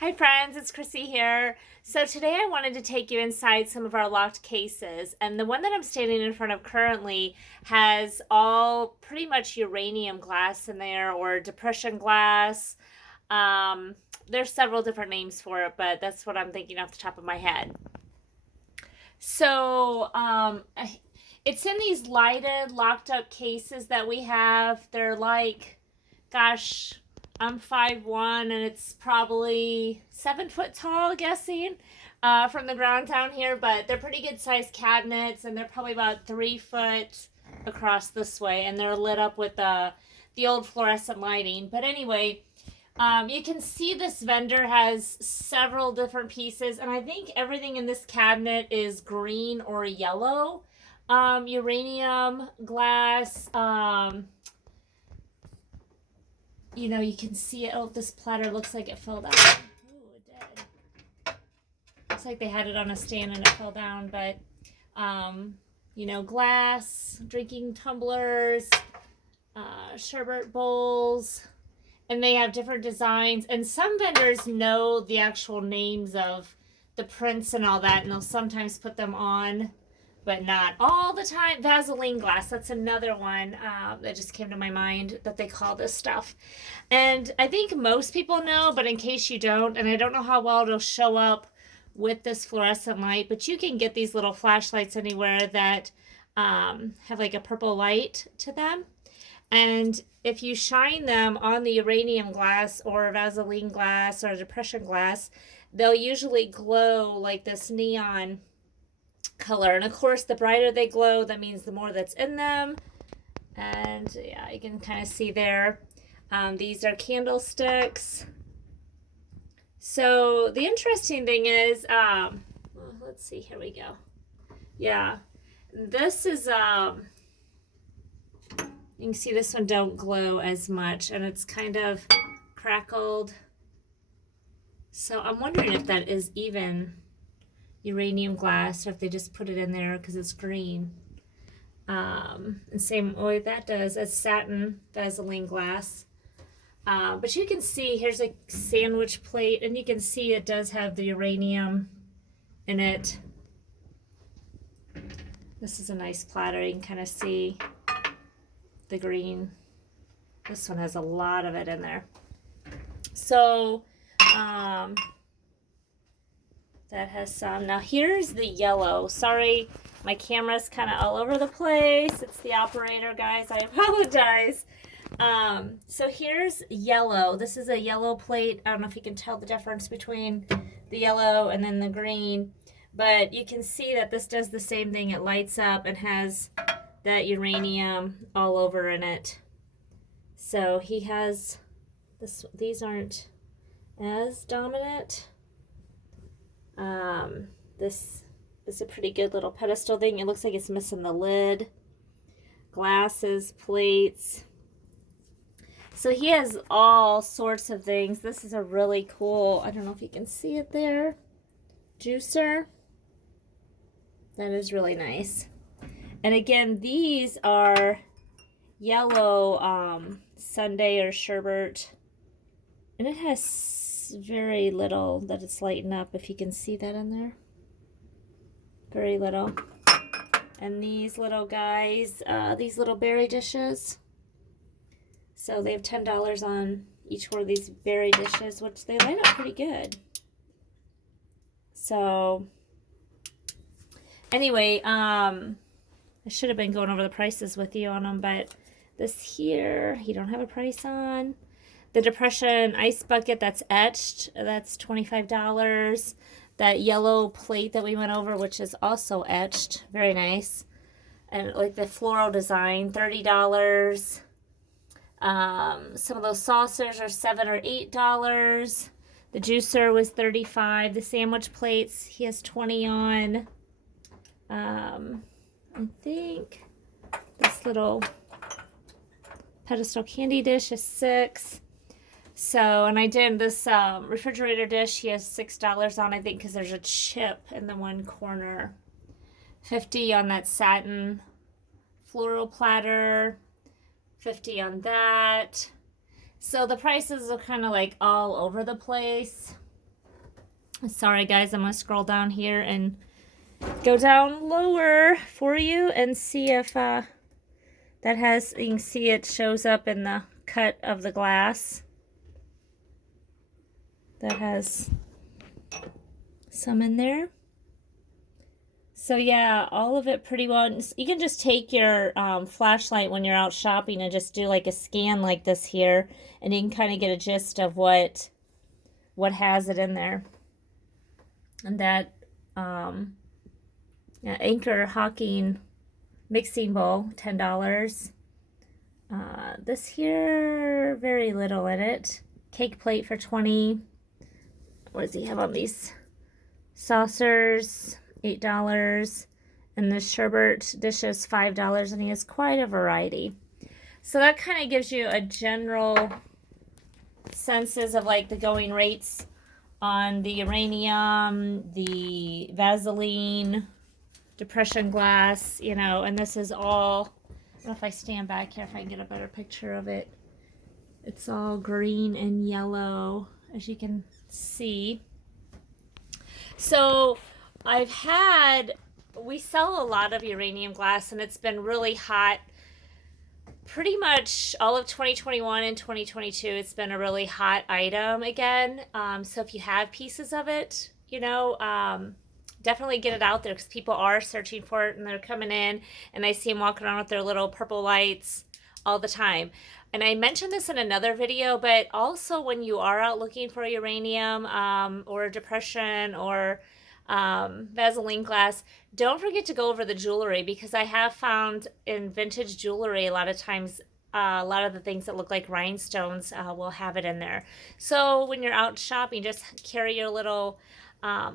Hi friends, it's Chrissy here. So today I wanted to take you inside some of our locked cases, and the one that I'm standing in front of currently has all pretty much uranium glass in there, or depression glass. Um, there's several different names for it, but that's what I'm thinking off the top of my head. So it's in these lighted, locked up cases that we have. They're like, gosh, I'm 5'1" and it's probably 7 foot tall, guessing, from the ground down here. But they're pretty good sized cabinets, and they're probably about 3 foot across this way, and they're lit up with the old fluorescent lighting. But anyway, you can see this vendor has several different pieces, and I think everything in this cabinet is green or yellow. Uranium glass. You can see it. Oh, this platter looks like it fell down. Ooh, it did. Looks like they had it on a stand and it fell down, but glass, drinking tumblers, sherbet bowls, and they have different designs. And some vendors know the actual names of the prints and all that, and they'll sometimes put them on, but not all the time. Vaseline glass, that's another one that just came to my mind that they call this stuff. And I think most people know, but in case you don't, and I don't know how well it'll show up with this fluorescent light, but you can get these little flashlights anywhere that have like a purple light to them. And if you shine them on the uranium glass or Vaseline glass or depression glass, they'll usually glow like this neon color. And of course, the brighter they glow, that means the more that's in them. And yeah, you can kind of see there. These are candlesticks. So the interesting thing is, let's see, here we go. Yeah, this is, you can see this one don't glow as much, and it's kind of crackled. So I'm wondering if that is even uranium glass, or if they just put it in there because it's green. And same way that does as satin Vaseline glass. But you can see here's a sandwich plate, and you can see it does have the uranium in it. This is a nice platter. You can kind of see the green. This one has a lot of it in there. So that has some. Now here's the yellow. Sorry, my camera's kind of all over the place. It's the operator, guys. I apologize. So here's yellow. This is a yellow plate. I don't know if you can tell the difference between the yellow and then the green, but you can see that this does the same thing. It lights up and has that uranium all over in it. So he has this. These aren't as dominant. This is a pretty good little pedestal thing. It looks like it's missing the lid. Glasses, plates. So he has all sorts of things. This is a really cool, I don't know if you can see it there, juicer. That is really nice. And again, these are yellow sundae or sherbet. And it has very little that it's lighting up, if you can see that in there. Very little. And these little guys, these little berry dishes. So they have $10 on each one of these berry dishes, which they light up pretty good. So anyway, I should have been going over the prices with you on them, but this here, you don't have a price on. The depression ice bucket that's etched, that's $25. That yellow plate that we went over, which is also etched, very nice. And like the floral design, $30. Some of those saucers are $7 or $8. The juicer was $35. The sandwich plates, he has 20 on. I think this little pedestal candy dish is $6. So, and I did this refrigerator dish, he has $6 on, I think, because there's a chip in the one corner. 50 on that satin floral platter. 50 on that. So the prices are kind of like all over the place. Sorry guys, I'm gonna scroll down here and go down lower for you and see if that has, you can see it shows up in the cut of the glass. That has some in there. So yeah, all of it pretty well. You can just take your flashlight when you're out shopping and just do like a scan like this here, and you can kind of get a gist of what has it in there. And that Anchor Hawking mixing bowl, $10. This here, very little in it. Cake plate for $20. What does he have on these? Saucers, $8. And the sherbet dishes, $5. And he has quite a variety. So that kind of gives you a general senses of like the going rates on the uranium, the Vaseline, depressionglass, you know, and this is all, I don't know if I stand back here if I can get a better picture of it. It's all green and yellow, as you can see. So we sell a lot of uranium glass, and it's been really hot pretty much all of 2021 and 2022. It's been a really hot item again. So if you have pieces of it, you know, definitely get it out there, because people are searching for it and they're coming in, and I see them walking around with their little purple lights all the time. And I mentioned this in another video, but also when you are out looking for uranium or depression or Vaseline glass, don't forget to go over the jewelry, because I have found in vintage jewelry a lot of times a lot of the things that look like rhinestones will have it in there. So when you're out shopping, just carry your little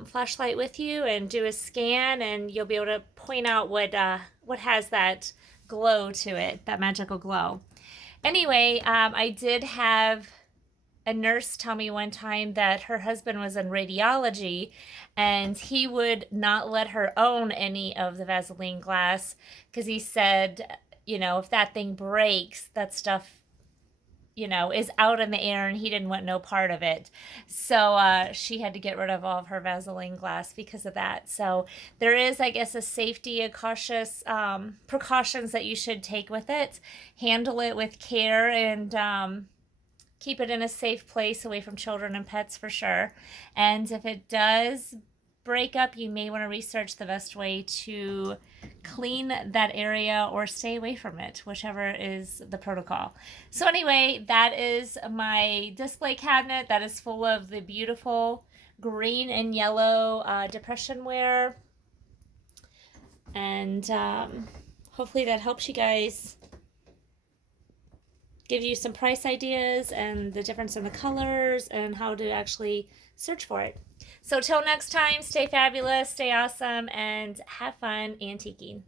flashlight with you and do a scan, and you'll be able to point out what has that glow to it, that magical glow. Anyway, I did have a nurse tell me one time that her husband was in radiology, and he would not let her own any of the Vaseline glass, because he said, you know, if that thing breaks, that stuff, you know, is out in the air, and he didn't want no part of it. So she had to get rid of all of her Vaseline glass because of that. So there is, I guess, a safety, a cautious precautions that you should take with it. Handle it with care, and keep it in a safe place away from children and pets for sure. And if it does break up, you may want to research the best way to clean that area or stay away from it, whichever is the protocol. So anyway, that is my display cabinet that is full of the beautiful green and yellow depression wear. And hopefully that helps you guys, give you some price ideas and the difference in the colors and how to actually search for it. So till next time, stay fabulous, stay awesome, and have fun antiquing.